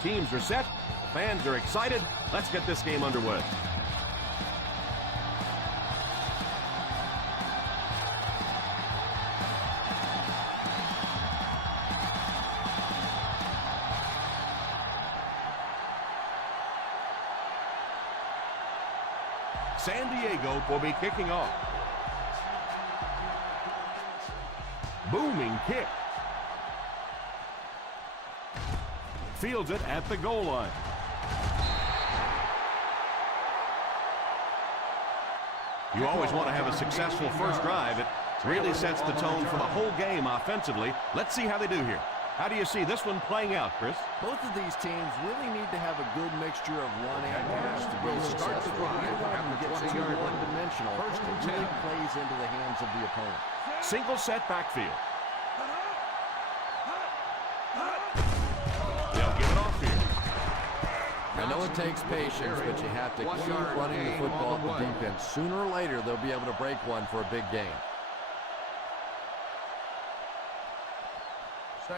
Both teams are set. Fans are excited. Let's get this game underway. San Diego will be kicking off. Booming kick. Fields it at the goal line. You always want to have a successful first drive. It really sets the tone for the whole game offensively. Let's see how they do here. How do you see this one playing out, Chris? Both of these teams really need to have a good mixture of run and pass to be successful. Either one of them gets too one-dimensional. It really plays into the hands of the opponent. Single set backfield. They'll give it off here. I know it takes patience, but you have to keep running the football at the defense. Sooner or later, they'll be able to break one for a big game.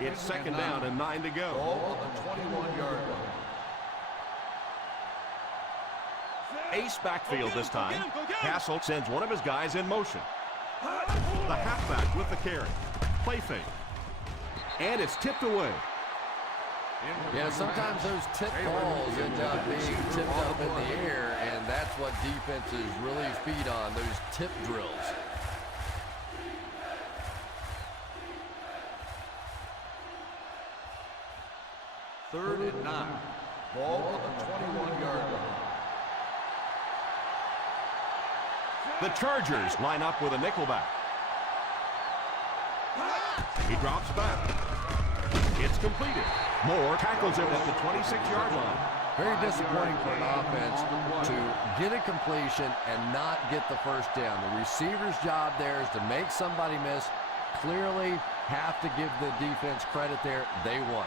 It's second down and 9 to go. Ball on the 21-yard line. Ace backfield this time. Castle sends one of his guys in motion. The halfback with the carry. Play fake. And it's tipped away. Yeah, sometimes those tip balls end up being tipped up in the air, and that's what defenses really feed on, those tip drills. Third and 9. Ball on the 21-yard line. The Chargers line up with a nickelback. He drops back. It's completed. Moore tackles him at the 26-yard line. Very disappointing for an offense to get a completion and not get the first down. The receiver's job there is to make somebody miss. Clearly have to give the defense credit there. They won.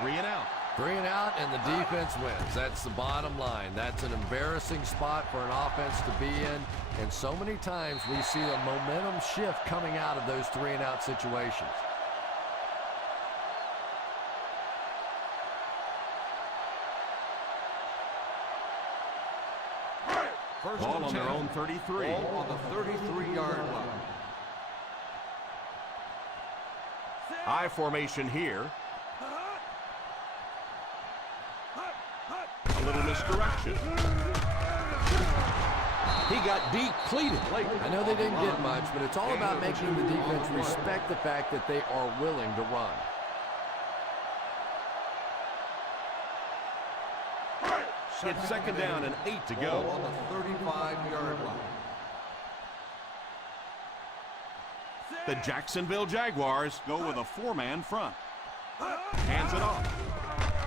3 and out. 3 and out, and the defense wins. That's the bottom line. That's an embarrassing spot for an offense to be in, and so many times we see a momentum shift coming out of those 3 and out situations. First Ball on their own 33. Ball on the 33-yard line. I formation here. A little misdirection. He got depleted late. I know they didn't get much, but it's all about making the defense respect the fact that they are willing to run. It's second down and 8 to go. Ball on the 35-yard line. The Jacksonville Jaguars go with a 4-man front. Hands it off.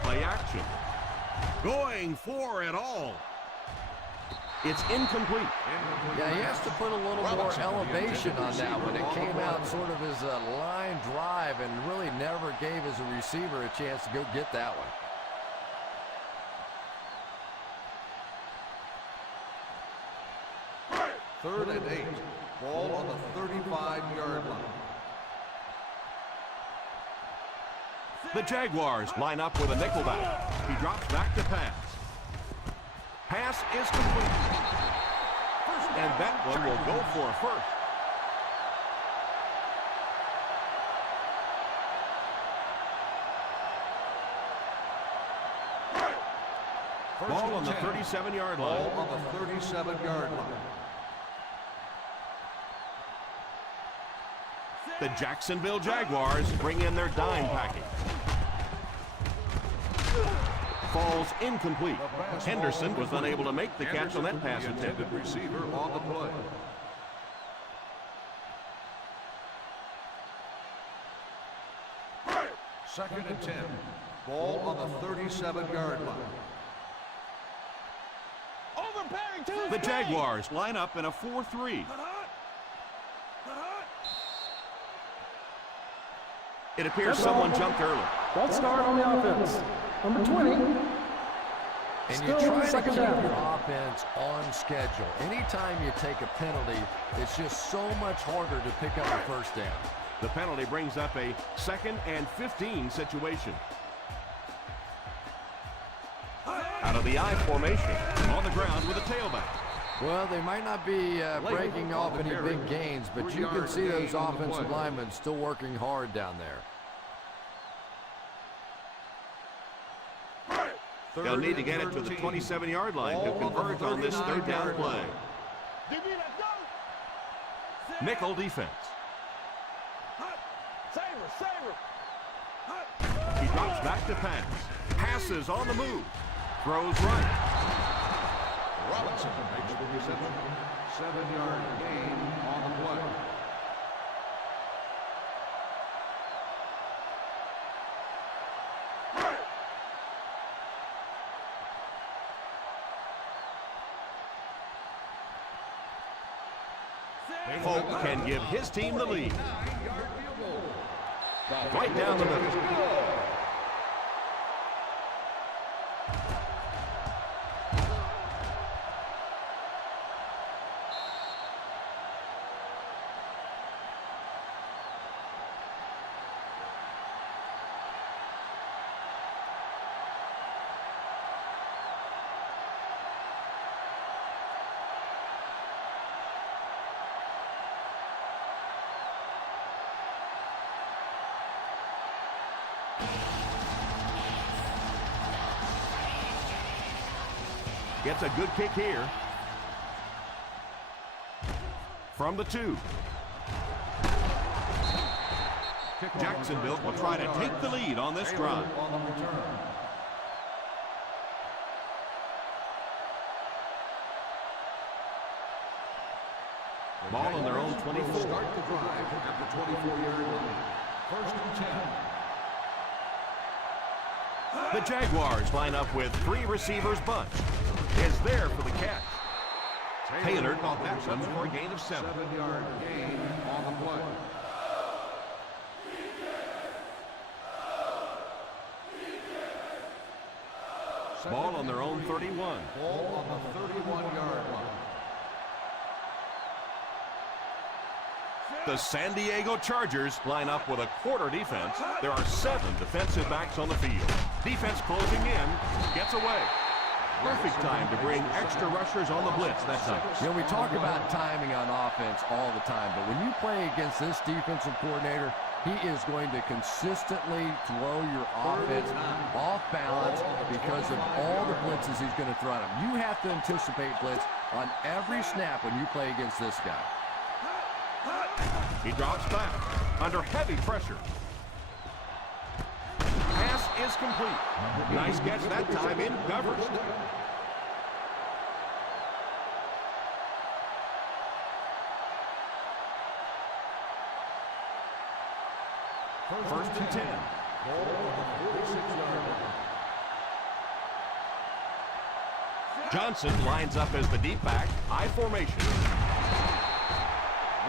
Play action. Going for it all. It's incomplete. Yeah, he has to put a little more elevation on that one. It came out sort of as a line drive and really never gave his receiver a chance to go get that one. Third and 8. Ball on the 35-yard line. The Jaguars line up with a nickelback. He drops back to pass. Pass is complete. And that one will go for a first. Ball on the 37-yard line. Ball on the 37-yard line. The Jacksonville Jaguars bring in their dime package. Falls incomplete. Henderson was unable to make the catch on that pass attempt. Receiver on the play. Second and 10. Ball on the 37-yard line. The Jaguars line up in a 4-3. It appears someone jumped early. Don't start on the offense. Number 20. And you try to keep your offense on schedule. Anytime you take a penalty, it's just so much harder to pick up a first down. The penalty brings up a 2nd and 15 situation. Out of the I formation, on the ground with a tailback. Well, they might not be breaking off any big gains, but you can see those offensive linemen still working hard down there. They'll need to get it to the 27-yard line to convert on this 3rd down play. Nickel defense. He drops back to pass. Passes on the move. Throws right. Robinson makes the reception. 7-yard gain on the play. Hope can give his team the lead. Right down the middle. Gets a good kick here. From the 2. Jacksonville will try to take the lead on this drive. Ball on their own 24. Start the drive at the 24-yard line. 1st and 10. The Jaguars line up with 3 receivers bunch. Is there for the catch. Taylor caught that one for a gain of 7. 7-yard gain on the play. Ball on their own 31. Ball on the 31-yard line. The San Diego Chargers line up with a quarter defense. There are 7 defensive backs on the field. Defense closing in, gets away. Perfect time to bring extra rushers on the blitz that time. You know, we talk about timing on offense all the time, but when you play against this defensive coordinator, he is going to consistently throw your offense off balance because of all the blitzes he's going to throw at him. You have to anticipate blitz on every snap when you play against this guy. He drops back under heavy pressure. Pass is complete. Nice catch that time in coverage. First and 10. Johnson lines up as the deep back, I formation.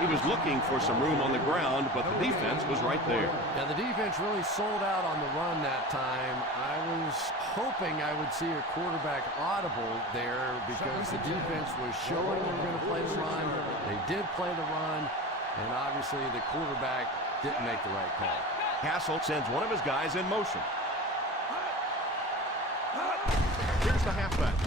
He was looking for some room on the ground, but the defense was right there. Yeah, the defense really sold out on the run that time. I was hoping I would see a quarterback audible there because the defense was showing they were going to play the run. They did play the run, and obviously the quarterback didn't make the right call. Hassel sends one of his guys in motion. Here's the halfback.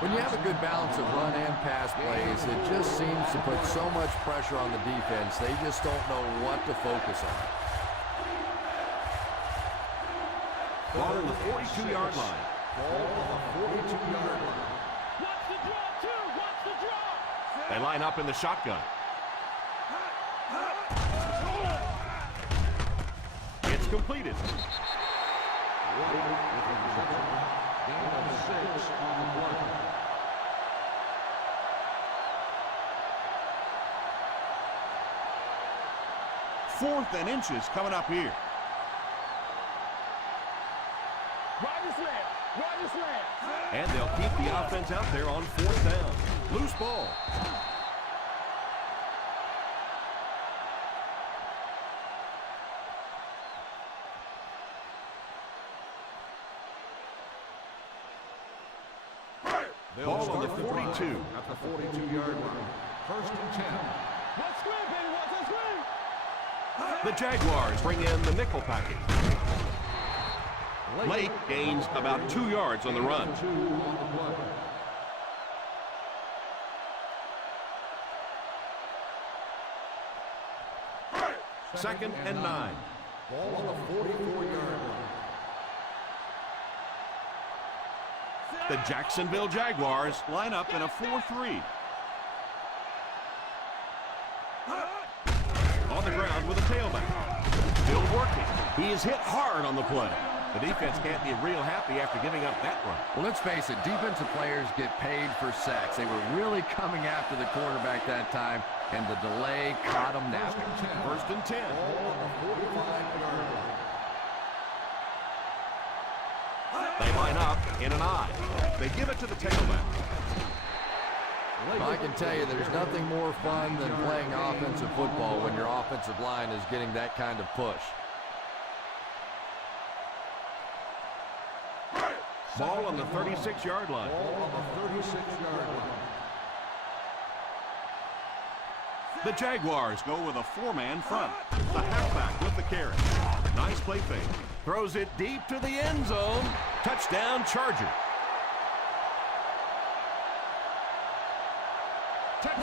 When you have a good balance of run and pass plays, it just seems to put so much pressure on the defense. They just don't know what to focus on. Ball on the 42-yard line. Ball on the 42-yard line. Watch the draw, too. Watch the draw. They line up in the shotgun. It's completed. Gain of 6 on the play. Fourth and inches coming up here. Roger slam. And they'll keep the offense out there on 4th down. Loose ball. Ball on the 42. At the 42-yard line. First and 10. Let's scream, baby. Let's scream. The Jaguars bring in the nickel package. Lake gains about 2 yards on the run. 2 on the play. Second and 9. Ball on the 44-yard line. The Jacksonville Jaguars line up in a 4-3. On the ground with a tailback. Still working. He is hit hard on the play. The defense can't be real happy after giving up that run. Well, let's face it, defensive players get paid for sacks. They were really coming after the quarterback that time, and the delay caught them napping. First and 10. Ball on the 45-yard line. They line up in an I. They give it to the tailback. Well, I can tell you there's nothing more fun than playing offensive football when your offensive line is getting that kind of push. Ball on the 36-yard line. Ball on the 36-yard line. The Jaguars go with a 4-man front. The halfback with the carry. Nice play fake. Throws it deep to the end zone. Touchdown, Charger.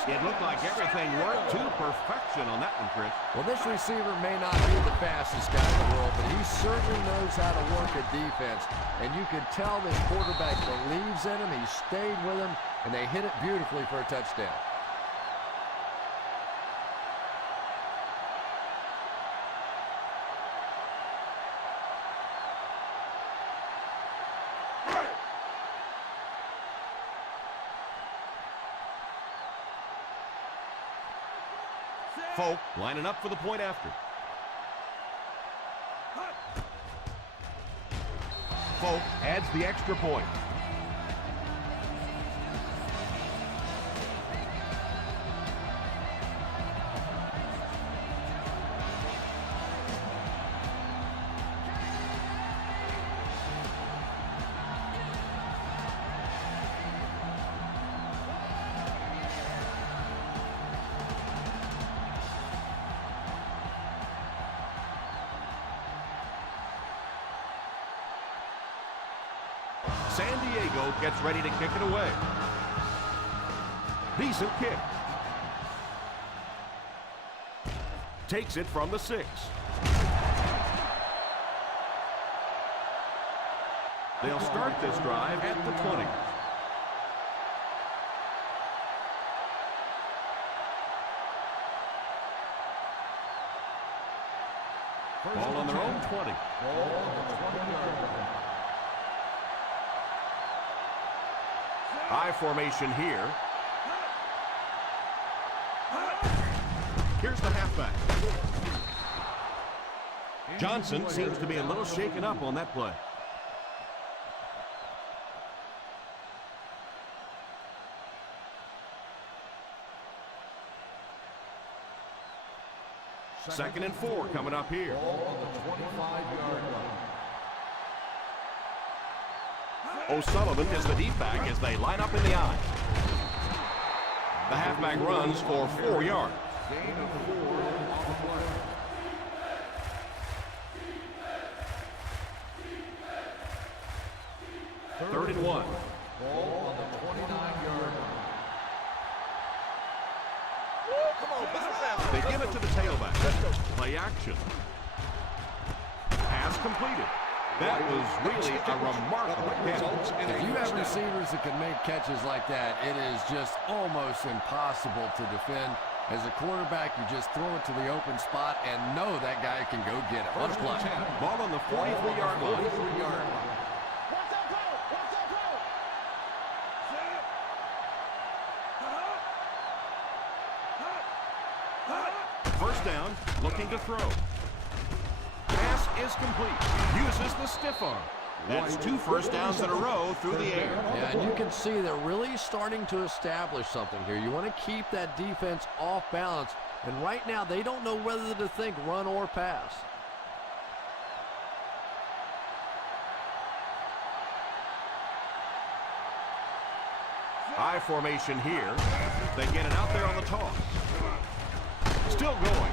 It looked like everything worked to perfection on that one, Chris. Well, this receiver may not be the fastest guy in the world, but he certainly knows how to work a defense. And you can tell this quarterback believes in him. He stayed with him, and they hit it beautifully for a touchdown. Folk lining up for the point after. Folk adds the extra point. San Diego gets ready to kick it away. Decent kick. Takes it from the 6. They'll start this drive at the 20. Ball on their own 20. Ball on the 20-yard line. I formation here. Here's the halfback. Johnson seems to be a little shaken up on that play. Second and 4 coming up here. Ball on the 25-yard line. O'Sullivan is the deep back as they line up in the I. The halfback runs for 4 yards. Gain of 4 on the play. Third and 1. Ball on the 29-yard line. They give it to the tailback. Play action. Pass completed. That was really a remarkable catch. If you have receivers that can make catches like that, it is just almost impossible to defend. As a quarterback, you just throw it to the open spot and know that guy can go get it. What a play. Ball on the 43-yard line. 43-yard line. Watch that go! Watch that go! First down, looking to throw. Pass is complete. Uses the stiff arm. That's 2 first downs in a row through the air. Yeah, and you can see they're really starting to establish something here. You want to keep that defense off balance, and right now they don't know whether to think run or pass. I formation here. They get it out there on the toss. Still going.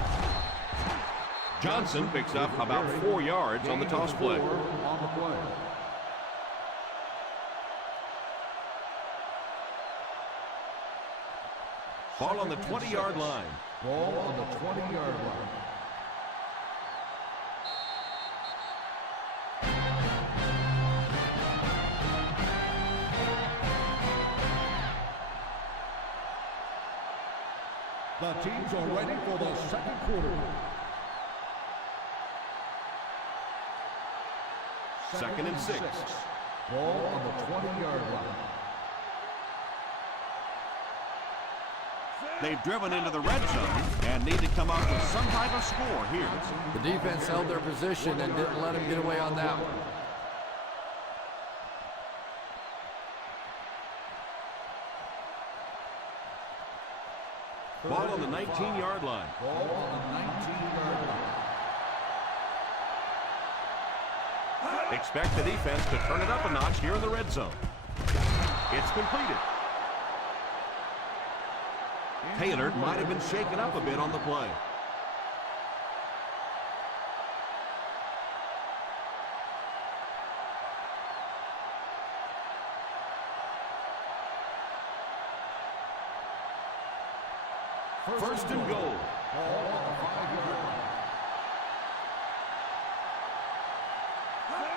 Johnson picks up about 4 yards on the toss play. On the play. Ball on the 20-yard line. Ball on the 20-yard line. The teams are ready for the second quarter. Second and 6. Ball on the 20-yard line. They've driven into the red zone and need to come up with some type of score here. The defense held their position and didn't let him get away on that one. Ball on the 19-yard line. Ball on the 19-yard line. Expect the defense to turn it up a notch here in the red zone. It's completed. Taylor might have been shaken up a bit on the play. First and goal. Ball on the 5-yard line.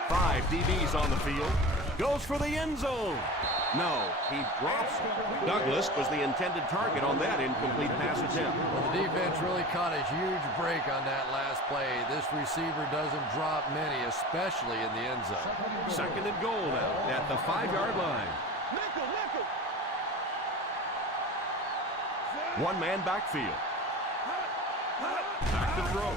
5 DBs on the field. Goes for the end zone. No, he drops it. Douglas was the intended target on that incomplete pass attempt. Well, the defense really caught a huge break on that last play. This receiver doesn't drop many, especially in the end zone. Second and goal now at the 5-yard line. Nickel, nickel. One-man backfield. Back to throw.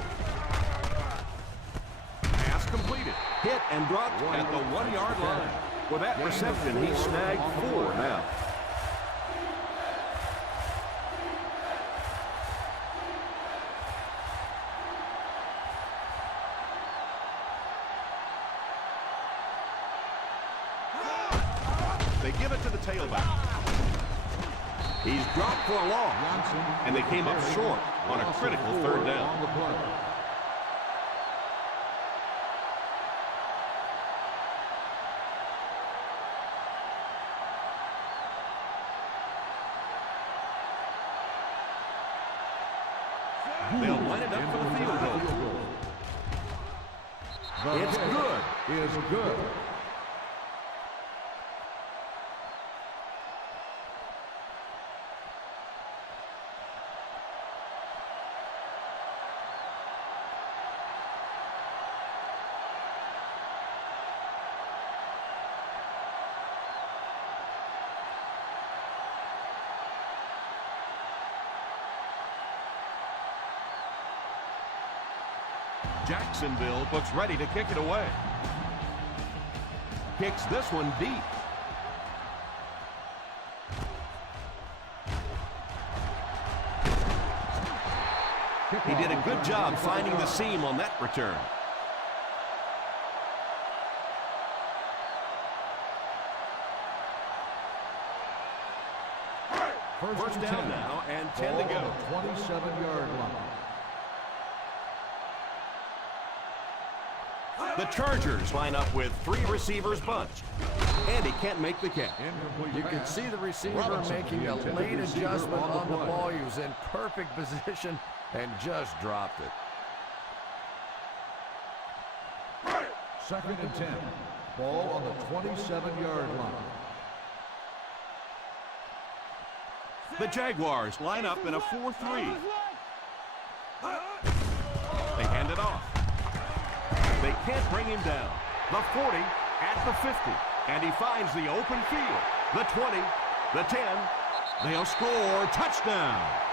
Pass completed. Hit and dropped at the 1-yard line. With that reception, he snagged 4 now. They give it to the tailback. He's dropped for a loss, and they came up short on a critical third down. On the play. They'll line it up for the field goal. It's good. Is good. Jacksonville looks ready to kick it away. Kicks this one deep. He did a good job finding the seam on that return. First down now and 10 to go. 27-yard line. The Chargers line up with 3 receivers bunched. And he can't make the catch. You can see the receiver making a late adjustment on the ball. He was in perfect position and just dropped it. Second and 10. Ball on the 27-yard line. The Jaguars line up in a 4-3. They hand it off. They can't bring him down. The 40 at the 50. And he finds the open field. The 20, the 10. They'll score. Touchdown.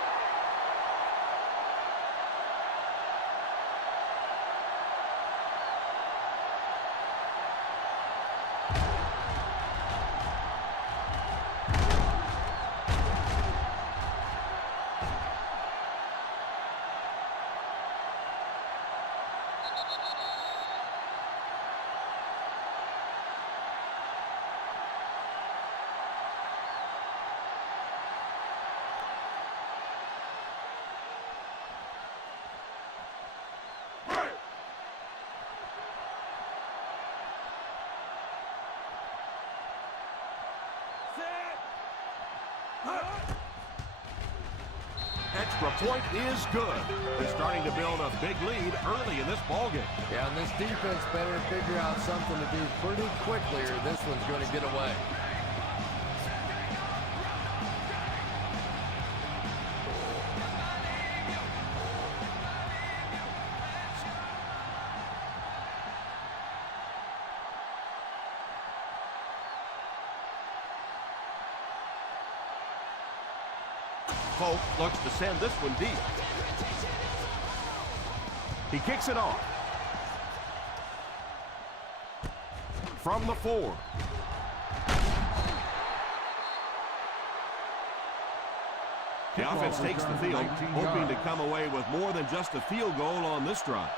extra point is good. They're starting to build a big lead early in this ballgame. Yeah, and this defense better figure out something to do pretty quickly or this one's going to get away. Polk looks to send this one deep. He kicks it off. From the 4. The offense takes the field, hoping to come away with more than just a field goal on this drive.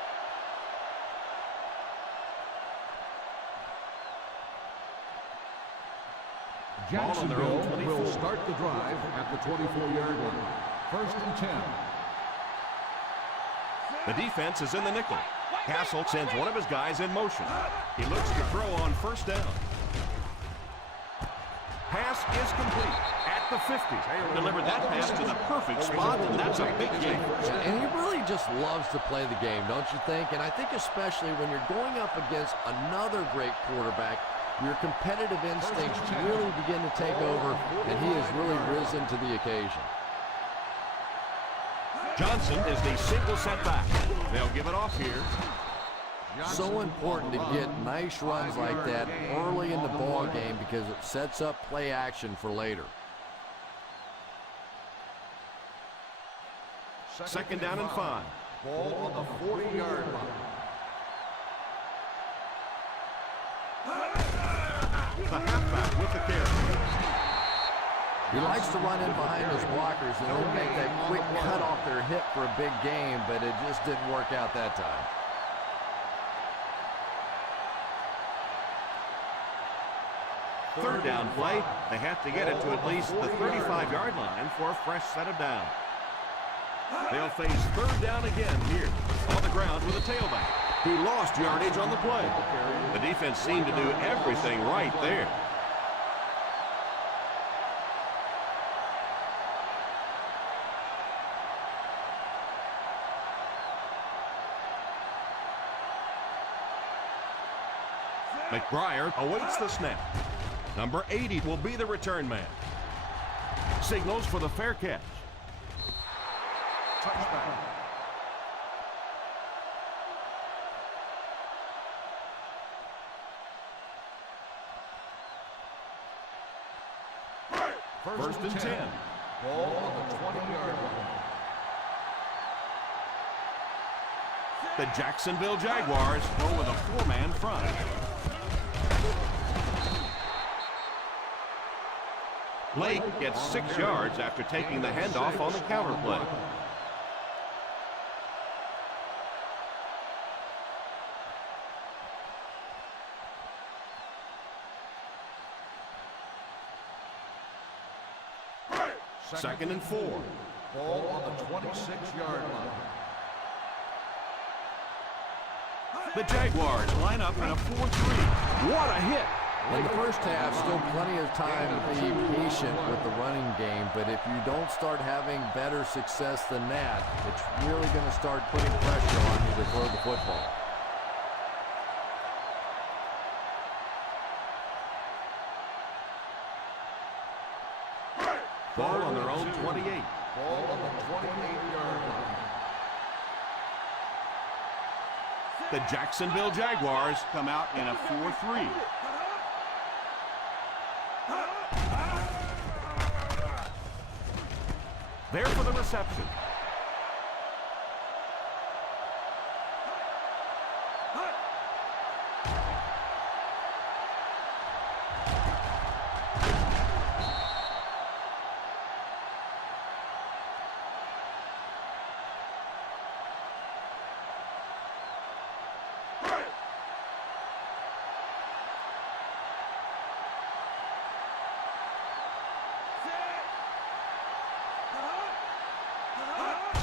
Jacksonville will start the drive at the 24-yard line. 1st and 10. The defense is in the nickel. Castle sends one of his guys in motion. He looks to throw on 1st down. Pass is complete at the 50. Delivered that pass to the perfect spot, and that's a big gain. And he really just loves to play the game, don't you think? And I think especially when you're going up against another great quarterback, your competitive instincts really begin to take over, and he has really risen to the occasion. Johnson is the single setback. They'll give it off here. So important to get nice runs like that early in the ball game because it sets up play action for later. 2nd down and 5. Ball on the 40-yard line. The halfback with the carry. He likes to run in behind his blockers and then make that quick cut off their hip for a big game, but it just didn't work out that time. Third down play. They have to get it to at least the 35-yard line for a fresh set of downs. They'll face 3rd down again here on the ground with a tailback. He lost yardage on the play. The defense seemed to do everything right there. McBriar awaits the snap. Number 80 will be the return man. Signals for the fair catch. Touchdown. First and 10. Ball on the 20-yard line. The Jacksonville Jaguars go with a 4-man front. Blake gets 6 yards after taking the handoff on the counter play. Second and 4. Ball on the 26-yard line. The Jaguars line up in a 4-3. What a hit! In the first half, still plenty of time to be patient with the running game, but if you don't start having better success than that, it's really going to start putting pressure on you to throw the football. Ball on their own 28. Ball on the 28-yard line. The Jacksonville Jaguars come out in a 4-3. There for the reception.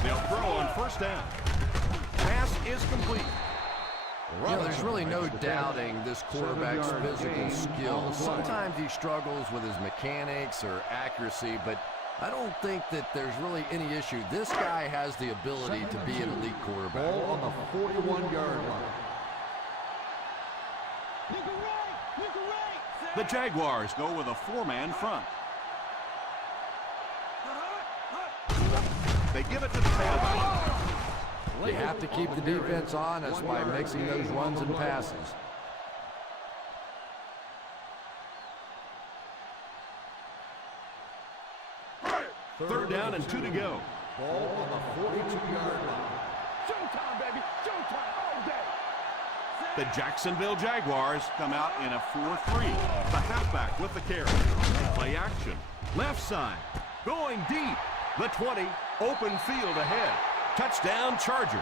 They'll throw on 1st down. Pass is complete. You know, there's really no doubting this quarterback's physical skills. Sometimes he struggles with his mechanics or accuracy, but I don't think that there's really any issue. This guy has the ability to be an elite quarterback. Ball on the 41-yard line. The Jaguars go with a four-man front. They give it to the tailback. You have to keep the defense honest by mixing those runs and passes. Third down and 2 to go. Ball on the 42-yard line. Showtime, baby. Showtime all day. The Jacksonville Jaguars come out in a 4-3. The halfback with the carry. Play action. Left side. Going deep. The 20. Open field ahead. Touchdown Chargers.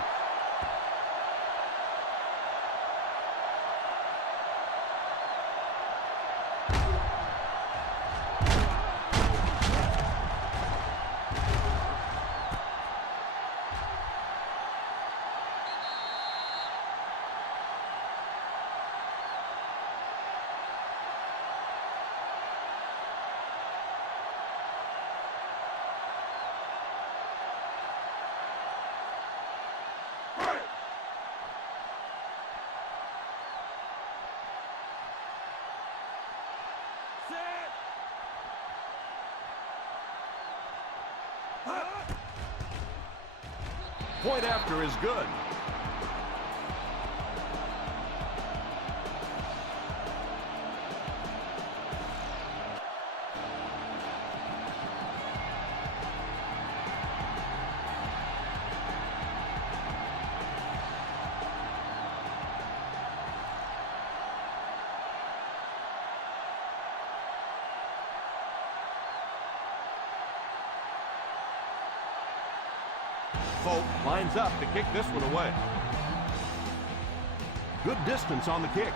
Point after is good. Folk lines up to kick this one away. Good distance on the kick.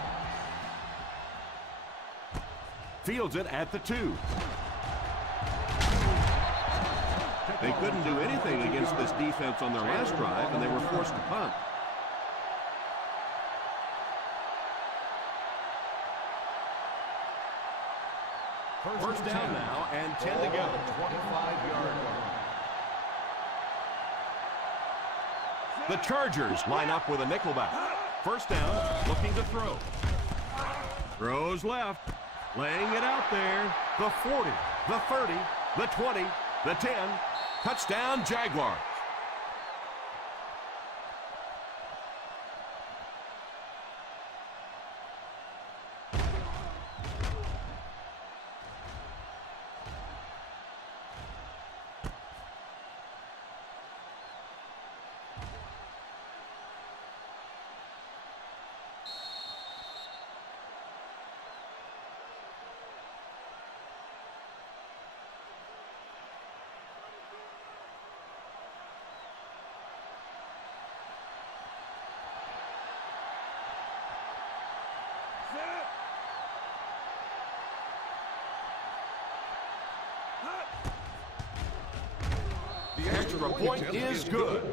Fields it at the 2. They couldn't do anything against this defense on their last drive, and they were forced to punt. First down now and 10 to go. 25-yard line. The Chargers line up with a nickelback. First down, looking to throw. Throws left, laying it out there. The 40, the 30, the 20, the 10. Touchdown Jaguars. The extra point is good.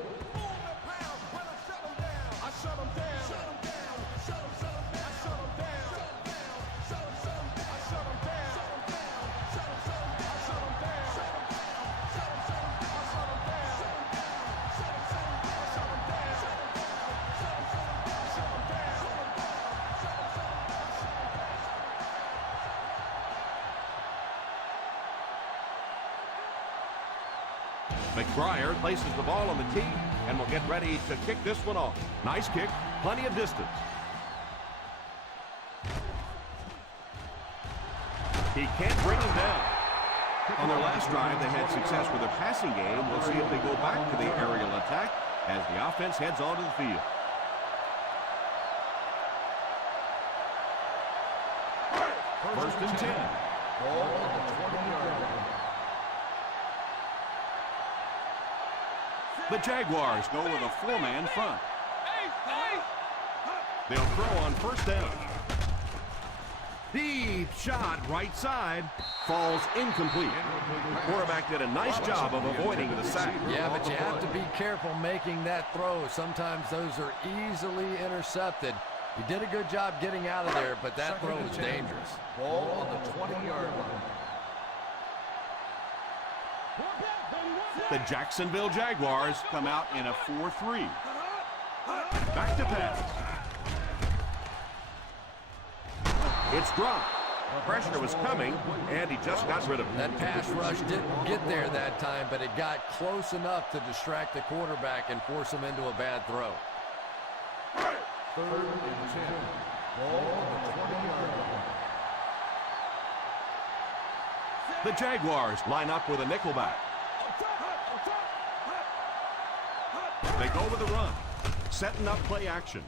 McBriar places the ball on the tee and will get ready to kick this one off. Nice kick, plenty of distance. He can't bring him down. On their last drive, they had success with their passing game. We'll see if they go back to the aerial attack as the offense heads onto the field. First and 10. Ball on the 20-yard line. The Jaguars go with a four-man front. They'll throw on first down. Deep shot, right side, falls incomplete. Quarterback did a nice job of avoiding the sack. Yeah, but you have to be careful making that throw. Sometimes those are easily intercepted. He did a good job getting out of there, but that throw was dangerous. Ball on the 20-yard line. The Jacksonville Jaguars come out in a 4-3. Back to pass. It's dropped. Pressure was coming, and he just got rid of it. That pass rush didn't get there that time, but it got close enough to distract the quarterback and force him into a bad throw. 3rd and 10. Ball on the 20-yard line. The Jaguars line up with a nickelback. They go with a run, setting up play action.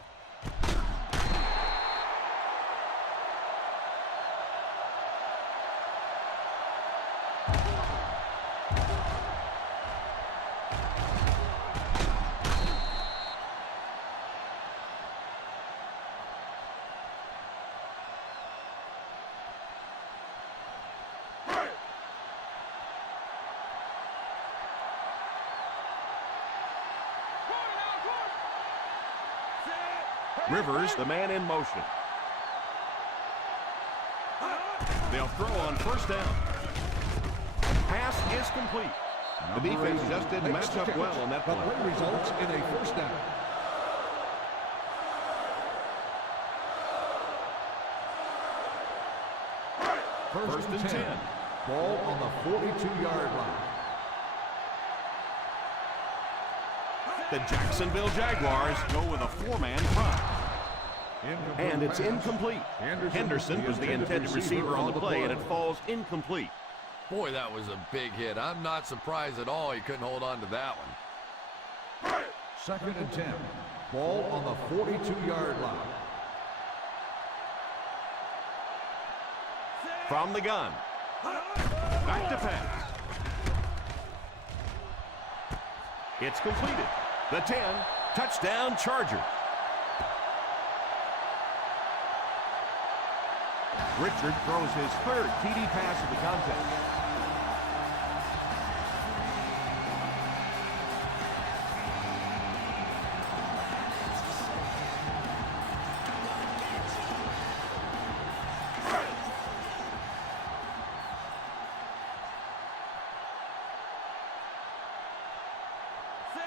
Rivers, the man in motion. They'll throw on 1st down. Pass is complete. The defense just didn't match up well on that play. The play results in a 1st down. First and 10. Ball on the 42-yard line. The Jacksonville Jaguars go with a 4-man front. And it's incomplete. Henderson was the intended receiver on the play, and it falls incomplete. Boy, that was a big hit. I'm not surprised at all he couldn't hold on to that one. 2nd and 10. Ball on the 42-yard line. From the gun. Back to pass. It's completed. The 10, touchdown Chargers. Richard throws his 3rd TD pass of the contest.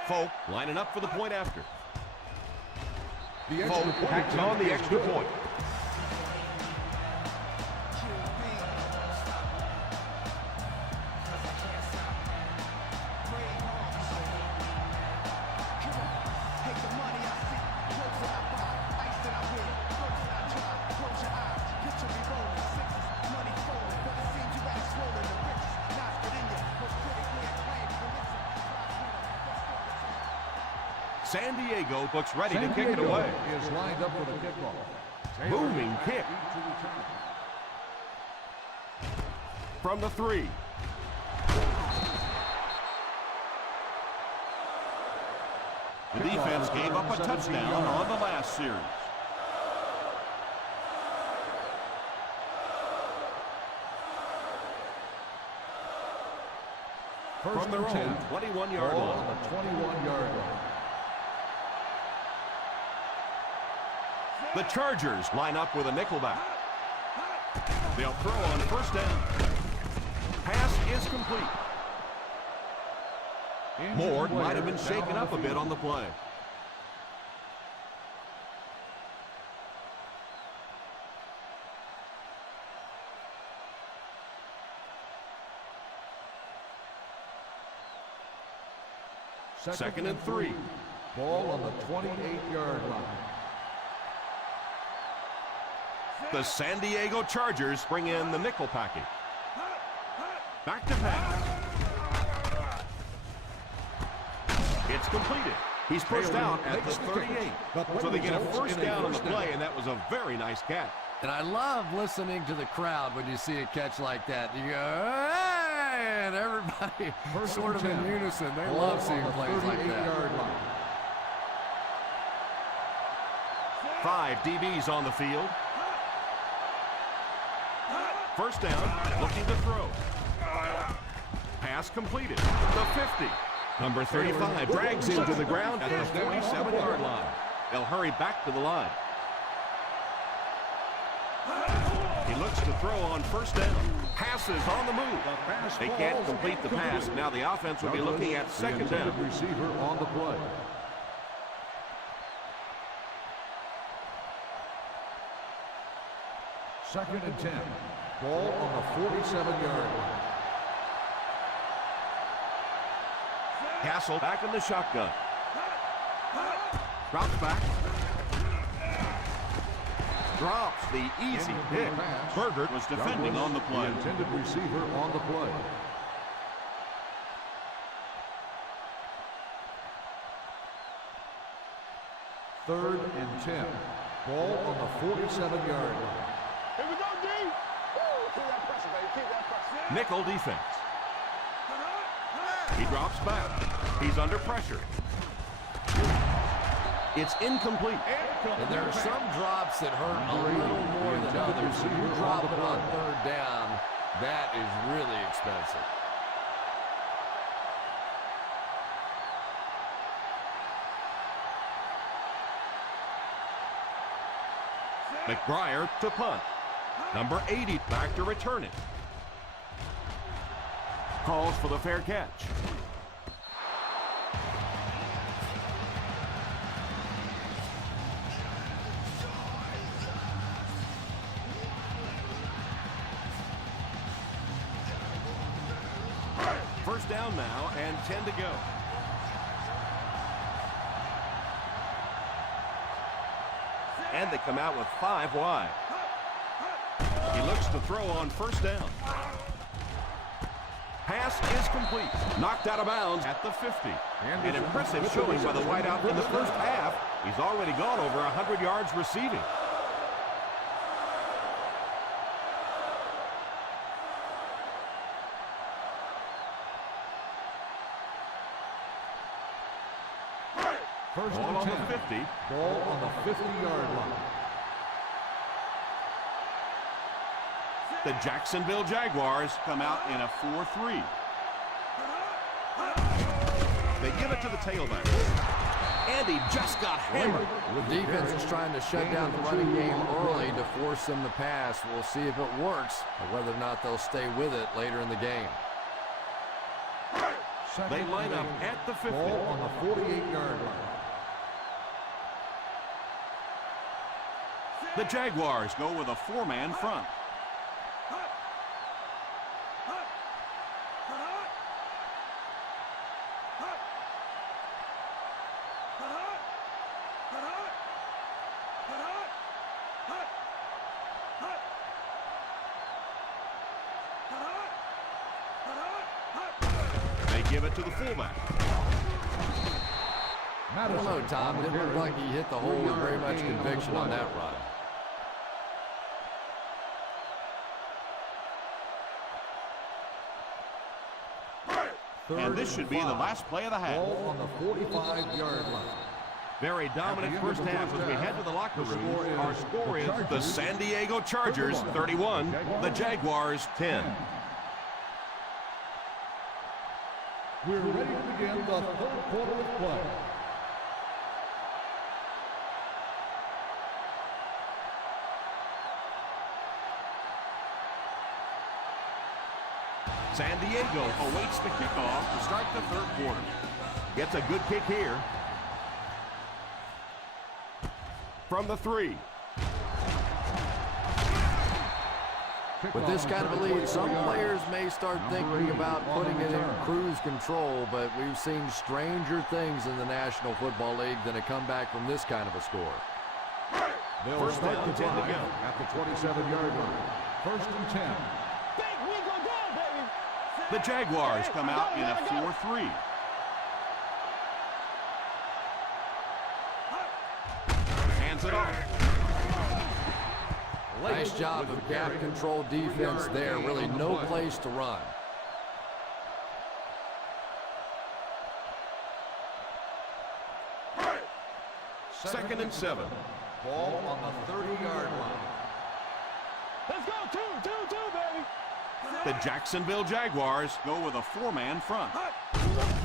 Folk lining up for the point after. Folk acts on the extra point. San Diego looks ready to kick it away. Is lined up with a kickoff. Booming kick. From the 3. The defense gave up a touchdown on the last series. From their own 21-yard line. On the 21-yard line. The Chargers line up with a nickelback. They'll throw on 1st down. Pass is complete. Moore might have been shaken up a bit on the play. Second and 3. Ball on the 28-yard line. The San Diego Chargers bring in the nickel package. Back to pass. It's completed. He's pushed out at the 38. So they get a 1st down on the play, and that was a very nice catch. And I love listening to the crowd when you see a catch like that. You go, hey! And everybody sort of in unison. They love seeing plays like that. 5 DBs on the field. 1st down, looking to throw. Pass completed. The 50. Number 35 drags him to the ground at the 47-yard line. They'll hurry back to the line. He looks to throw on 1st down. Passes on the move. They can't complete the pass. Now the offense will be looking at second down. Receiver on the play. Second and 10. Ball on the 47-yard line. Castle back in the shotgun. Drops back. Drops the easy pick. Bergert was defending on the play. The intended receiver on the play. Third and 10. Ball on the 47-yard line. Here we go, D. Keep that pressure, baby. Keep that pressure. Nickel defense. He drops back. He's under pressure. It's incomplete. And there are some drops that hurt a little more than others. If you drop it on third down, that is really expensive. McBriar to punt. Number 80 back to return it. Calls for the fair catch. First down now and 10 to go. And they come out with 5 wide. He looks to throw on first down. Pass is complete. Knocked out of bounds at the 50. An impressive showing by the wideout in the first half. He's already gone over 100 yards receiving. First Ball and on 10. the 50. Ball on the 50-yard line. The Jacksonville Jaguars come out in a 4-3. They give it to the tailback. And he just got hammered. The defense is trying to shut down the running game early to force them to pass. We'll see if it works or whether or not they'll stay with it later in the game. They line up at the 50. Ball on the 48-yard line. The Jaguars go with a 4-man front. They give it to the fullback. I don't know, Tom. Didn't look like he hit the hole with very much conviction on that run. And this should be the last play of the half. Ball on the 45-yard line. Very dominant first half as we head to the locker room. Our score is the San Diego Chargers 31, the Jaguars 10. We're ready to begin the third quarter of play. San Diego awaits the kickoff to start the third quarter. Gets a good kick here. From the 3. With this kind of a lead, some players may start thinking about putting it in cruise control, but we've seen stranger things in the National Football League than a comeback from this kind of a score. They'll First start down, the 10 to drive go. at the 27-yard line. First and 10. Big wiggle go, baby. The Jaguars come out in a 4-3. Hands it off. Nice job of gap control defense there. Really no place to run. Second and 7. Ball on the 30-yard line. Let's go, two, baby. The Jacksonville Jaguars go with a 4-man front.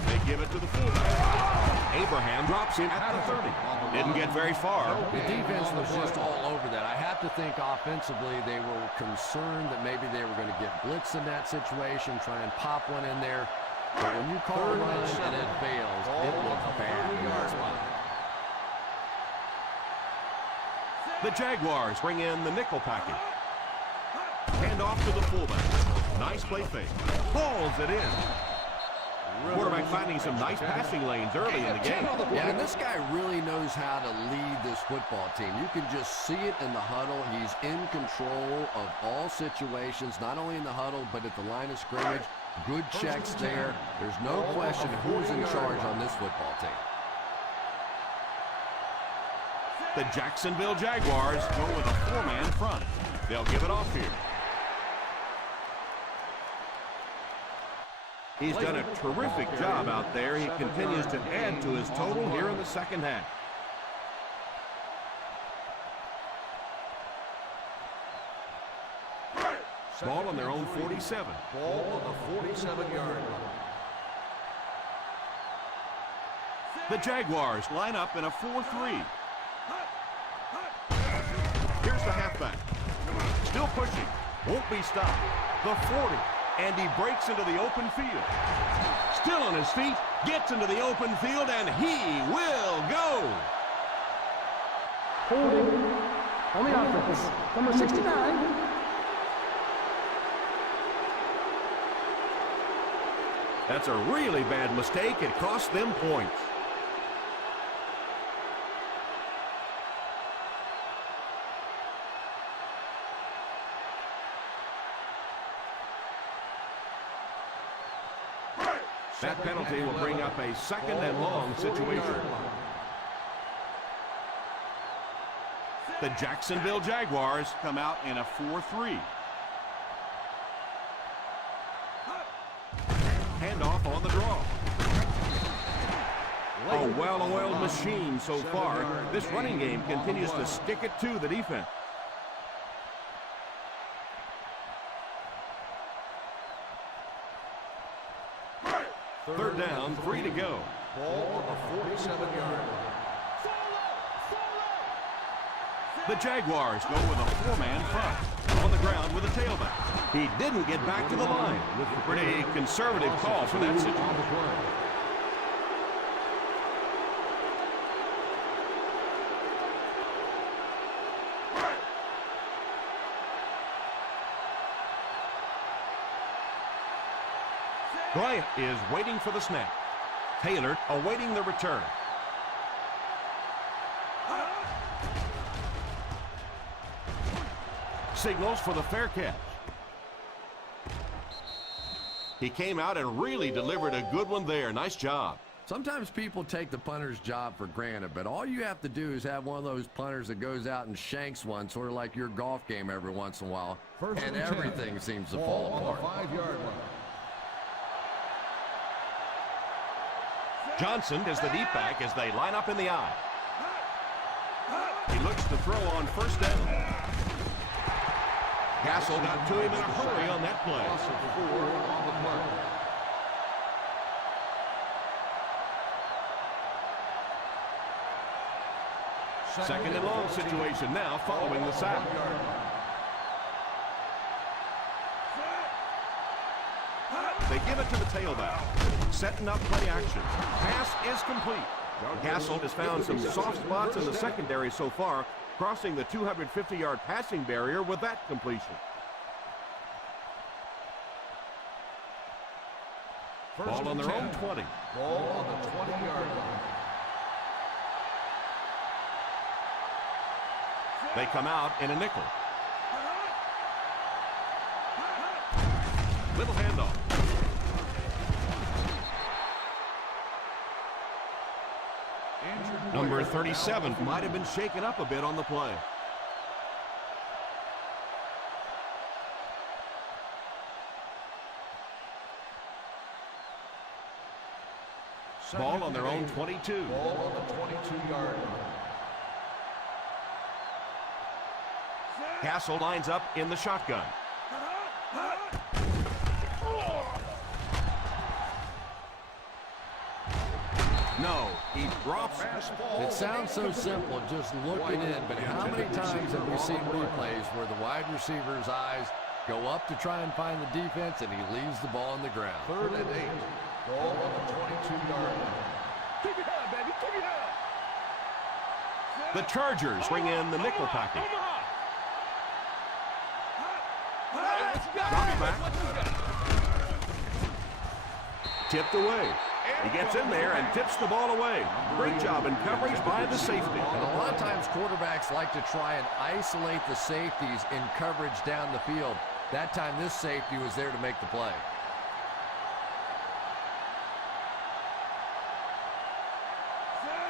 They give it to the fullback. Abraham drops in at the 30. Didn't get very far. The defense was just all over that. I have to think offensively they were concerned that maybe they were going to get blitz in that situation, try and pop one in there. But when you call a run and it fails, it looks bad in that spot. The Jaguars bring in the nickel package. Hand off to the fullback. Nice play fake. Hauls it in. Quarterback finding some nice passing lanes early in the game. Yeah, and this guy really knows how to lead this football team. You can just see it in the huddle. He's in control of all situations, not only in the huddle, but at the line of scrimmage. Good checks there. There's no question who's in charge on this football team. The Jacksonville Jaguars go with a four-man front. They'll give it off here. He's done a terrific job out there. He continues to add to his total here in the second half. Ball on their own 47. Ball on the 47-yard line. The Jaguars line up in a 4-3. Here's the halfback. Still pushing. Won't be stopped. The 40. And he breaks into the open field. Still on his feet. Gets into the open field, and he will go. Holding on the offense. Number 69. That's a really bad mistake. It cost them points. That penalty will bring up a second and long situation. The Jacksonville Jaguars come out in a 4-3. Handoff on the draw. A well-oiled machine so far. This running game continues to stick it to the defense. Third down, 3 to go. Ball on the 47-yard line. The Jaguars go with a four-man front. On the ground with a tailback. He didn't get back to the line. Pretty conservative call for that situation. Bryant is waiting for the snap. Taylor awaiting the return. Signals for the fair catch. He came out and really delivered a good one there. Nice job. Sometimes people take the punter's job for granted, but all you have to do is have one of those punters that goes out and shanks one, sort of like your golf game every once in a while, and everything seems to fall apart. On the 5-yard line. Johnson is the deep back as they line up in the I. He looks to throw on first down. Castle got to him in a hurry on that play. Loss of 4 on the play. Second and long situation now following the sack. They give it to the tailback. Setting up play action. Pass is complete. Castle has found some soft spots in the secondary so far, crossing the 250-yard passing barrier with that completion. Ball on their own 20. Ball on the 20-yard line. They come out in a nickel. Little handoff. Number 37 might have been shaken up a bit on the play. Ball on their own 22. Ball on the 22-yard line. Castle lines up in the shotgun. No, he drops it. It sounds so simple just looking in, but how many times have we seen replays where the wide receiver's eyes go up to try and find the defense and he leaves the ball on the ground? 3rd and 8. Ball on the 22-yard line. Keep it up, baby. Keep it up. The Chargers bring in the nickel package. Drops back. Tipped away. He gets in there and tips the ball away. Great job in coverage by the safety. And a lot of times quarterbacks like to try and isolate the safeties in coverage down the field. That time this safety was there to make the play.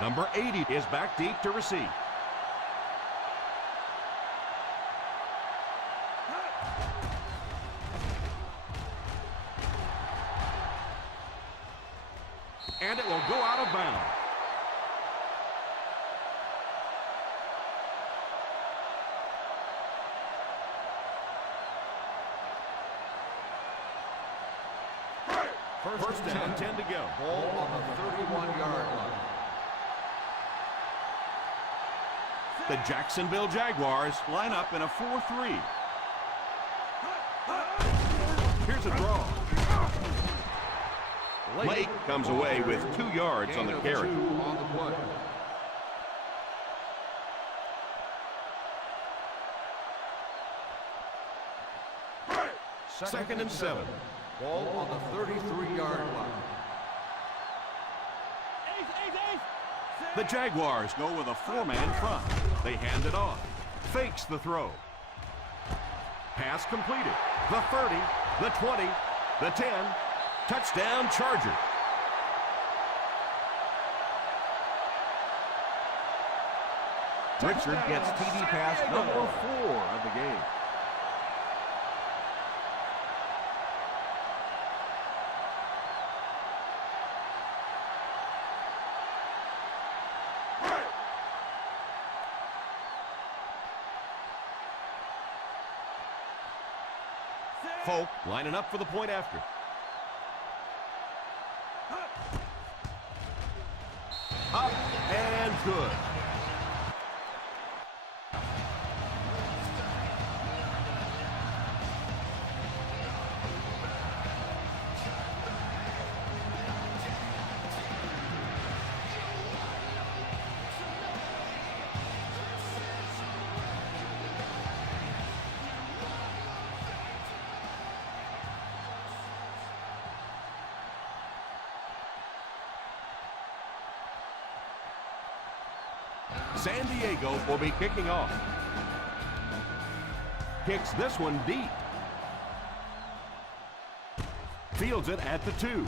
Number 80 is back deep to receive. And it will go out of bounds. First down, 10 to go. Ball on the 31-yard line. The Jacksonville Jaguars line up in a 4-3. Here's a draw. Lake comes away with 2 yards on the carry. 2 on the play. Second and 7. Ball on the 33-yard line. The Jaguars go with a 4-man front. They hand it off. Fakes the throw. Pass completed. The 30, the 20, the 10. Touchdown, Charger. Richard gets TD pass number 4 of the game. Folk lining up for the point after. Up and good. San Diego will be kicking off. Kicks this one deep. Fields it at the 2.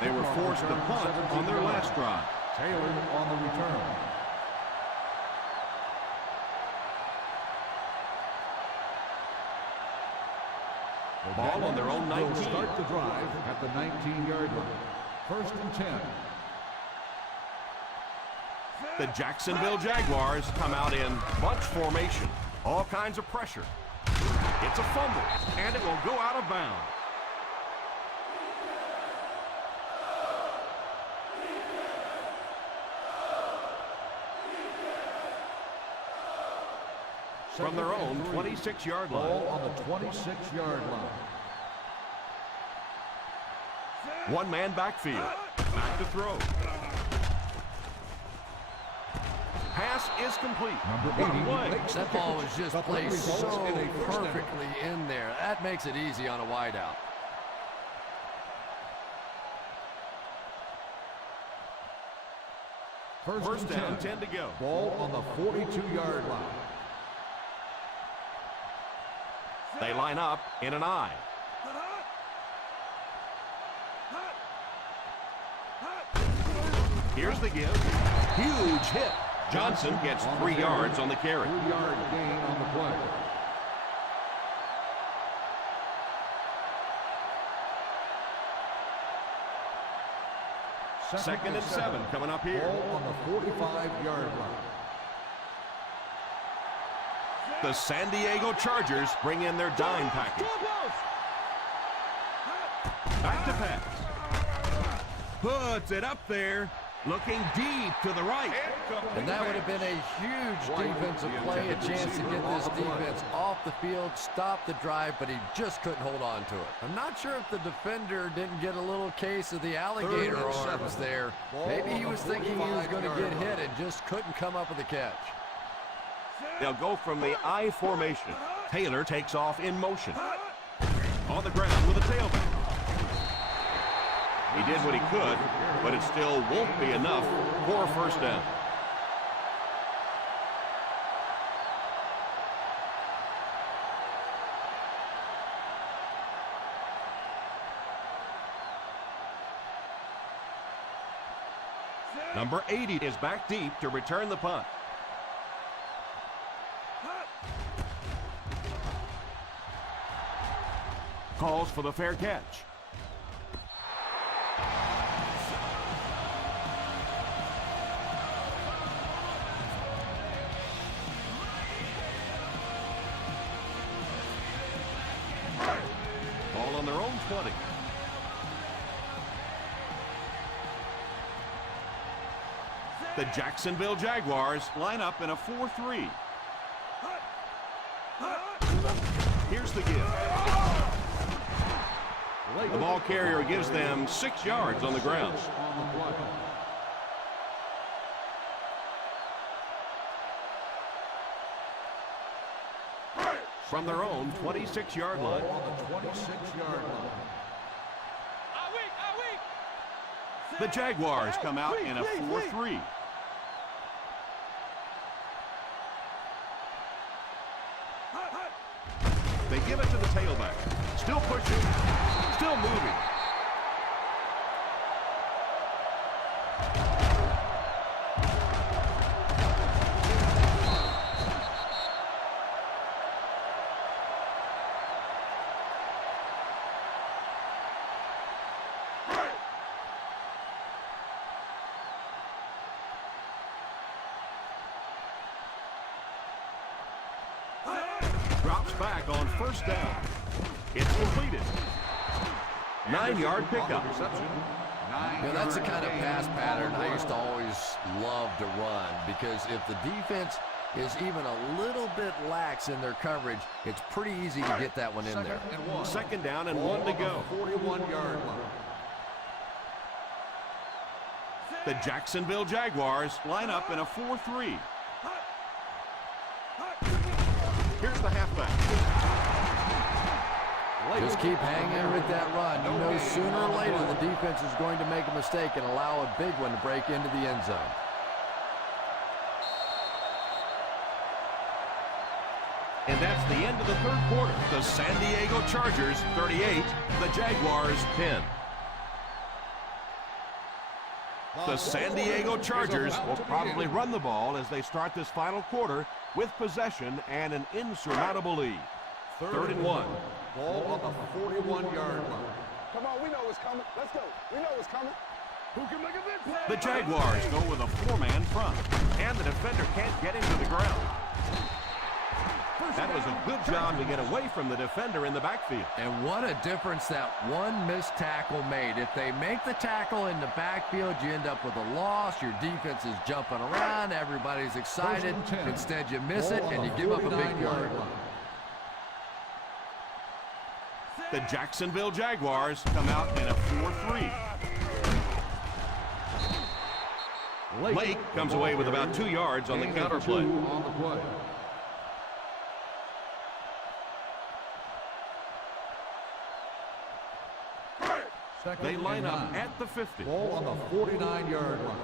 They were forced to punt on their last drive. Taylor on the return. Ball on their own 19. They'll start the drive at the 19-yard line. 1st and 10. The Jacksonville Jaguars come out in bunch formation. All kinds of pressure. It's a fumble, and it will go out of bounds. From their own 26-yard line. Ball on the 26-yard line. One man backfield. Back to throw. Pass is complete. Number 80 That ball was just placed so perfectly in there. That makes it easy on a wideout. First down, 10 to go. Ball on the 42-yard line. They line up in an I. Here's the give. Huge hit. Johnson gets 3 yards on the carry. 3-yard gain on the play. Second and 7 coming up here. Ball on the 45-yard line. The San Diego Chargers bring in their dime package. Puts it up there, looking deep to the right. And that would have been a huge defensive play, a chance to get this defense off the field, stop the drive, but he just couldn't hold on to it. I'm not sure if the defender didn't get a little case of the alligator arms there. Maybe he was thinking he was going to get hit and just couldn't come up with a catch. They'll go from the I formation. Taylor takes off in motion. On the ground with a tailback. He did what he could, but it still won't be enough for a first down. Number 80 is back deep to return the punt. Calls for the fair catch. Ball on their own 20. The Jacksonville Jaguars line up in a 4-3. Here's the give. The ball carrier gives them 6 yards on the ground. From their own 26-yard line. On the 26-yard line. The Jaguars come out in a 4-3. They give it to the tailback. Still pushing. Still moving. Drops back on first down. It's completed. 9-yard pickup. That's the kind of pass pattern I used to always love to run, because if the defense is even a little bit lax in their coverage, it's pretty easy to get that one in there. Second down and 1 to go. 41-yard line. The Jacksonville Jaguars line up in a 4-3. Here's the halfback. Just keep hanging with that run. You know sooner or later the defense is going to make a mistake and allow a big one to break into the end zone. And that's the end of the third quarter. The San Diego Chargers 38, the Jaguars 10. The San Diego Chargers will probably run the ball as they start this final quarter with possession and an insurmountable lead. 3rd and 1. Ball on the 41-yard line. Come on, we know what's coming. Let's go. We know what's coming. Who can make a big play? The Jaguars go with a 4-man front, and the defender can't get him to the ground. That was a good job to get away from the defender in the backfield. And what a difference that one missed tackle made. If they make the tackle in the backfield, you end up with a loss. Your defense is jumping around. Everybody's excited. Instead, you miss it, and you give up a big play. The Jacksonville Jaguars come out in a 4-3. Lake comes away with about 2 yards on the counter play. On the play. They line up at the 50. Ball on the 49-yard line.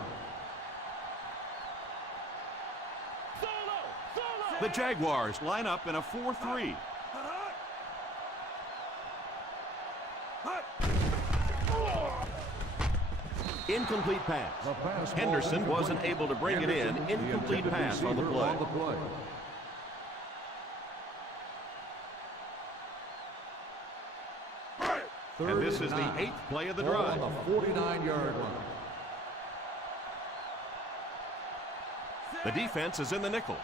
The Jaguars line up in a 4-3. Incomplete pass. Henderson wasn't able to bring it in. Incomplete pass on the play. And this is the 8th play of the drive. On the 49-yard line. The defense is in the nickel.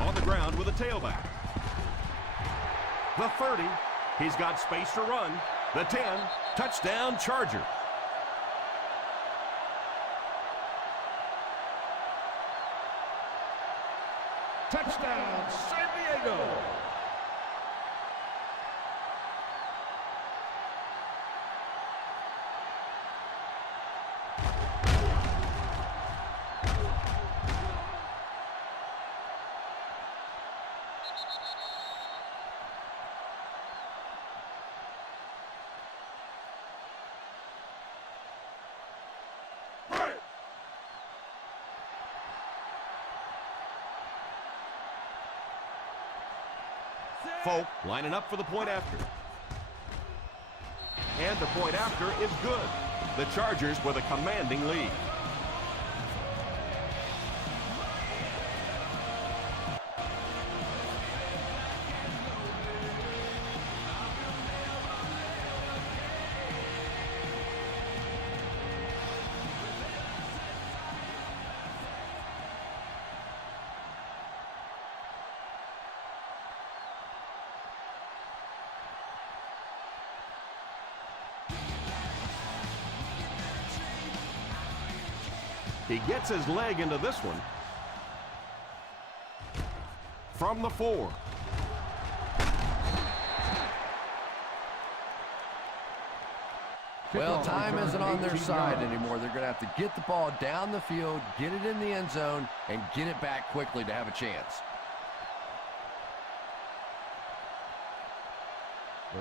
On the ground with a tailback. The 30, He's got space to run. The 10, touchdown Charger. Touchdown, San Diego. Folk lining up for the point after. And the point after is good. The Chargers with a commanding lead. He gets his leg into this one. From the 4. Well, time isn't on their side anymore. They're going to have to get the ball down the field, get it in the end zone, and get it back quickly to have a chance.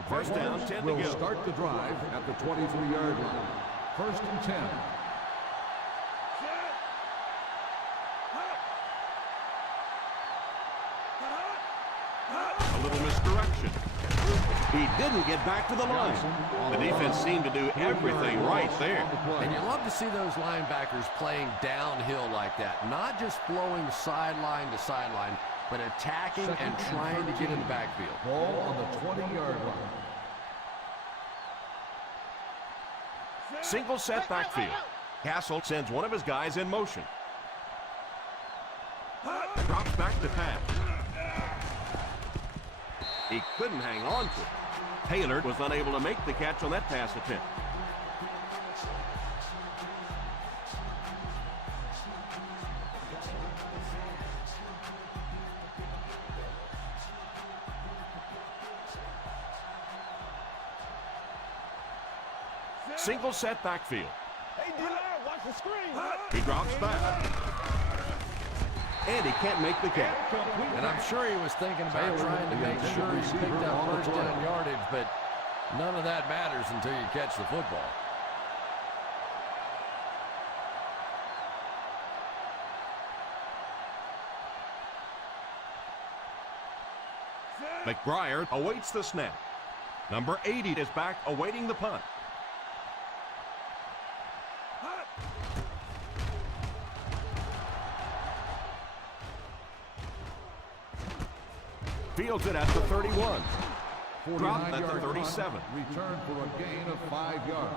First down, 10 to will go. Start the drive at the 23-yard line. First and 10. A little misdirection. He didn't get back to the line. The defense seemed to do everything right there. And you love to see those linebackers playing downhill like that. Not just flowing sideline to sideline, but attacking and trying to get in the backfield. Ball on the 20-yard line. Single set backfield. Castle sends one of his guys in motion. Drops back to pass. He couldn't hang on to it. Taylor was unable to make the catch on that pass attempt. Single set backfield. Hey, D-line, watch the screen. He drops back. And he can't make the catch. And I'm sure he was thinking about trying to make sure he picked up first down yardage, but none of that matters until you catch the football. McBriar awaits the snap. Number 80 is back awaiting the punt. Fields it at the 31. Dropped at the 37. Return for a gain of 5 yards.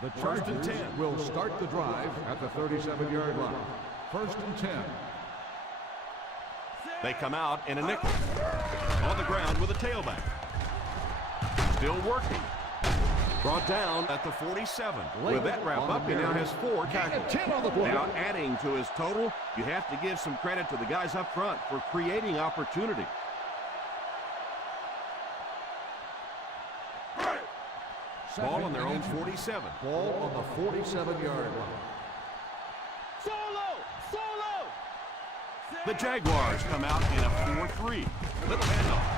The First and Chargers 10. will start the drive at the 37-yard line. First and 10. They come out in a nickel. On the ground with a tailback. Still working. Brought down at the 47. With that wrap up, he now has 4 tackles. Now adding to his total, you have to give some credit to the guys up front for creating opportunity. Ball on their own 47. Ball on the 47-yard line. Solo! The Jaguars come out in a 4-3. Little handoff.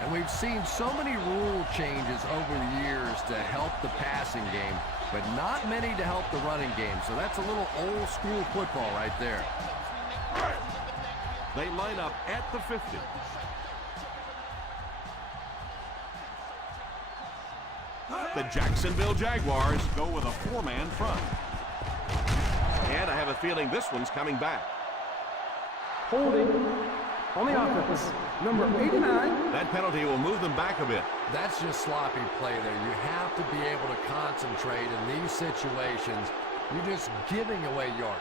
And we've seen so many rule changes over the years to help the passing game, but not many to help the running game. So that's a little old school football right there. They line up at the 50. The Jacksonville Jaguars go with a 4-man front. And I have a feeling this one's coming back. Holding on the offense. Number 89. That penalty will move them back a bit. That's just sloppy play there. You have to be able to concentrate in these situations. You're just giving away yardage.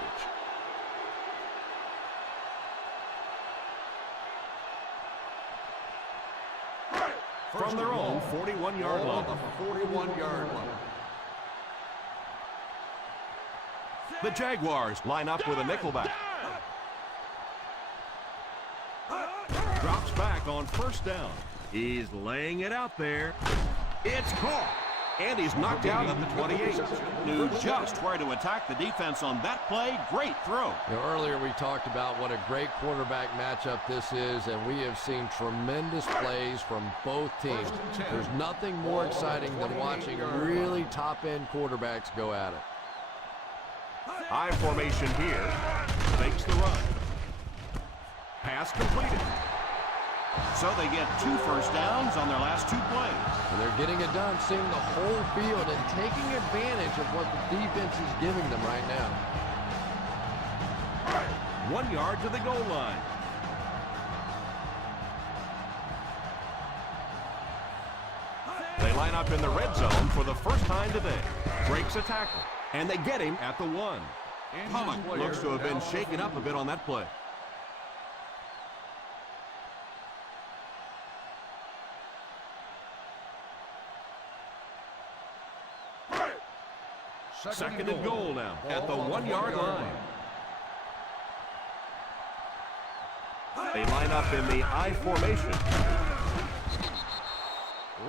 From their own 41-yard line. The 41-yard line. The Jaguars line up with a nickelback. Drops back on first down. He's laying it out there. It's caught. And he's knocked out at the 28. Knew just where to attack the defense on that play. Great throw. Earlier we talked about what a great quarterback matchup this is, and we have seen tremendous plays from both teams. There's nothing more exciting than watching really top-end quarterbacks go at it. High formation here. Fakes the run. Pass completed. So they get 2 first downs on their last 2 plays. And they're getting it done, seeing the whole field and taking advantage of what the defense is giving them right now. 1 yard to the goal line. They line up in the red zone for the first time today. Breaks a tackle, and they get him at the 1. Pollock looks to have been shaken up a bit on that play. Second and goal now at the 1 yard line. They line up in the I formation.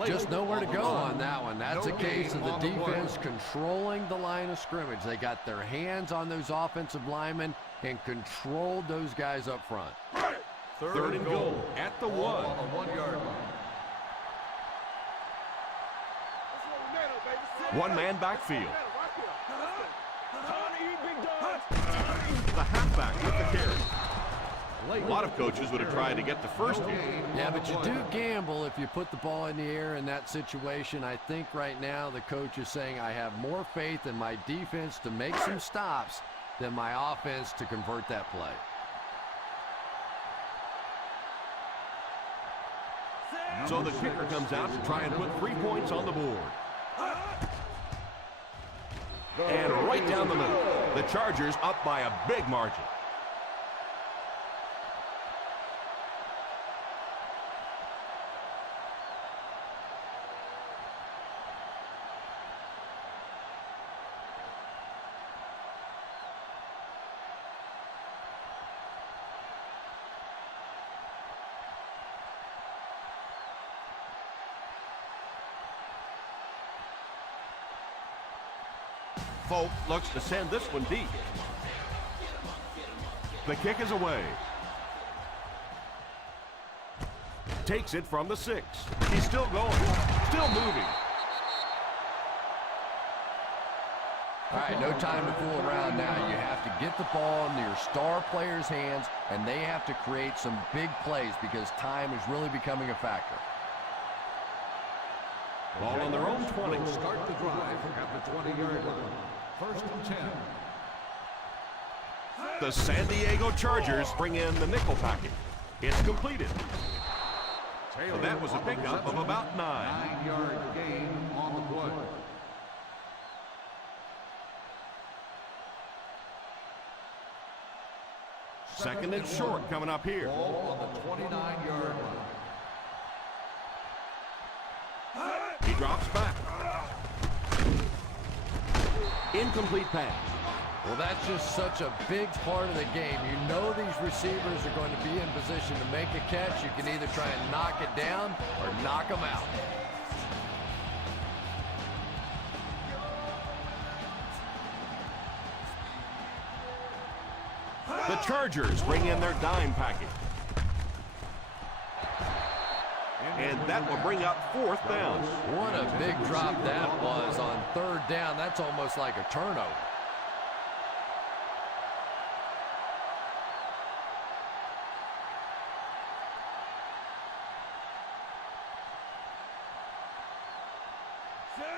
Just nowhere to go on that one. That's a case of the defense controlling the line of scrimmage. They got their hands on those offensive linemen and controlled those guys up front. Third and goal at the 1. On the 1 yard line. 1-man backfield. The halfback with the carry. A lot of coaches would have tried to get the first here. Yeah, but you do gamble if you put the ball in the air in that situation. I think right now the coach is saying I have more faith in my defense to make some stops than my offense to convert that play. So the kicker comes out to try and put 3 points on the board. And right down the middle, the Chargers up by a big margin. Folk looks to send this one deep. The kick is away. Takes it from the 6. He's still going, still moving. All right, no time to fool around now. You have to get the ball into your star players' hands, and they have to create some big plays because time is really becoming a factor. Ball on their own 20. Start the drive at the 20-yard line. First and 10. The San Diego Chargers bring in the nickel package. It's completed. So that was a pickup of about 9. 9-yard gain on the play. Second and short coming up here. Ball on the 29-yard line. He drops back. Incomplete pass. Well, that's just such a big part of the game. You know these receivers are going to be in position to make a catch. You can either try and knock it down or knock them out. The Chargers bring in their dime package. And that will bring up 4th down. What a big drop that was on 3rd down. That's almost like a turnover.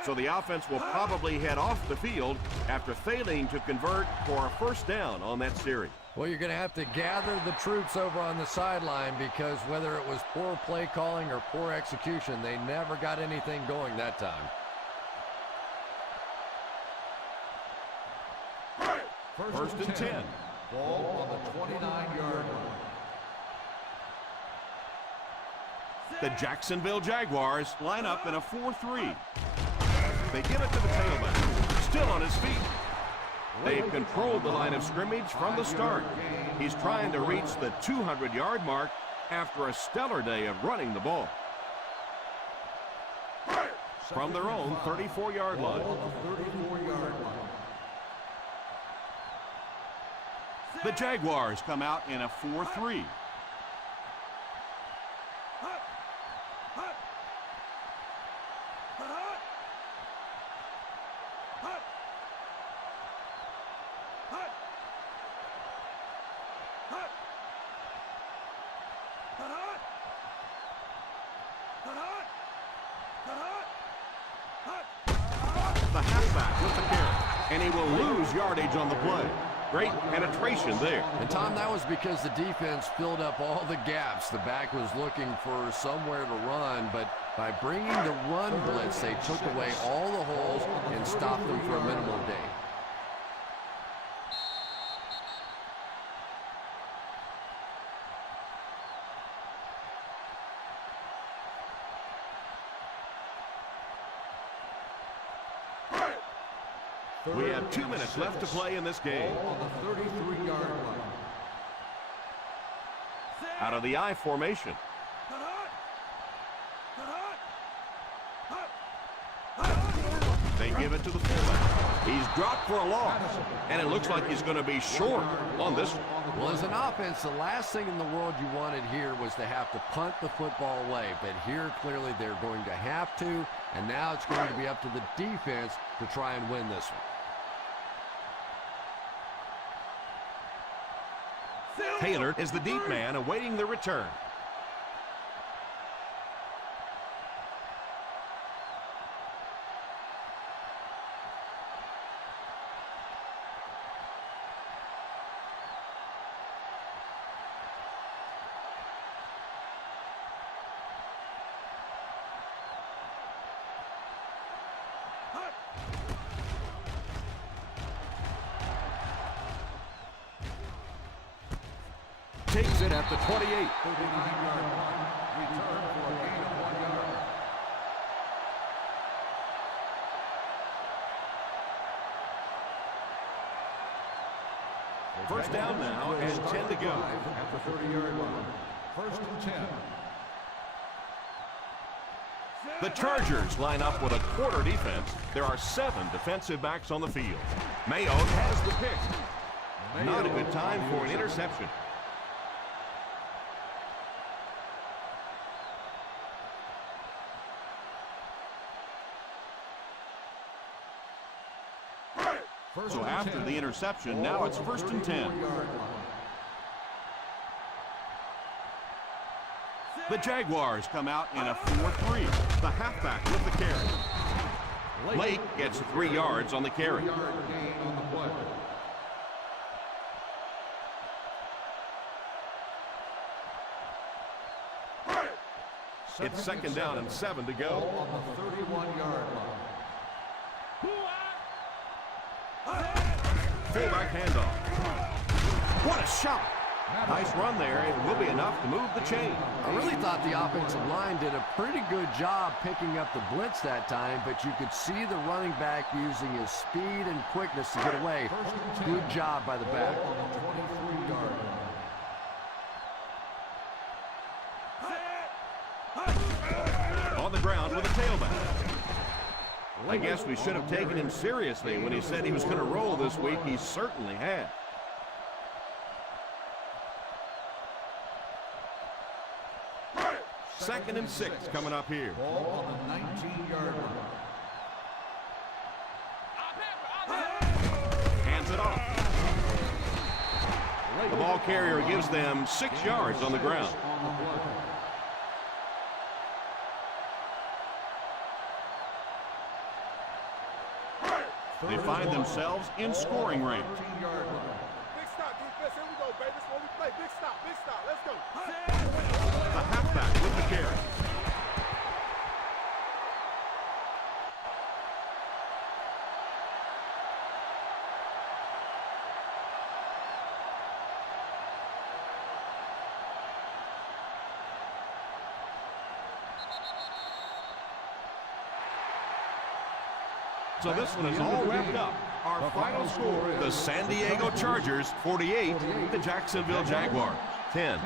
So the offense will probably head off the field after failing to convert for a first down on that series. Well, you're going to have to gather the troops over on the sideline because whether it was poor play calling or poor execution, they never got anything going that time. First and 10. Ball on the 29-yard line. The Jacksonville Jaguars line up in a 4-3. They give it to the tailback, still on his feet. They've controlled the line of scrimmage from the start. He's trying to reach the 200-yard mark after a stellar day of running the ball. From their own 34-yard line. The Jaguars come out in a 4-3. The halfback with the carry, and he will lose yardage on the play. Great penetration there. And Tom, that was because the defense filled up all the gaps. The back was looking for somewhere to run, but by bringing the run blitz, they took away all the holes and stopped them for a minimal gain. We have 2 minutes left to play in this game. On the 33-yard line. Out of the I formation. They give it to the fullback. He's dropped for a loss, and it looks like he's going to be short on this one. Well, as an offense, the last thing in the world you wanted here was to have to punt the football away. But here, clearly, they're going to have to, and now it's going to be up to the defense to try and win this one. Taylor is the deep man awaiting the return. Takes it at the 28. 39-yard line. Return for a gain of 1 yard. First down now and 10 to go. At the 30-yard line. First and 10. The Chargers line up with a quarter defense. There are 7 defensive backs on the field. Mayo has the pick. Not a good time for an interception. So after the interception, now it's first and 10. The Jaguars come out in a 4-3. The halfback with the carry. Lake gets 3 yards on the carry. It's second down and 7 to go. On the 31-yard line. Fullback handoff. What a shot! Nice run there. It will be enough to move the chain. I really thought the offensive line did a pretty good job picking up the blitz that time, but you could see the running back using his speed and quickness to get away. Good job by the back. On the 23-yard line. On the ground with a tailback. I guess we should have taken him seriously when he said he was going to roll this week. He certainly had. Second and 6 coming up here. Ball on the 19-yard line. Hands it off. The ball carrier gives them 6 yards on the ground. They find themselves in scoring range. Big stop, defense. Here we go, baby. This is what we play. Big stop. Let's go. The halfback with the carry. So this one is all wrapped up. Our final score, the San Diego Chargers 48, the Jacksonville Jaguars 10.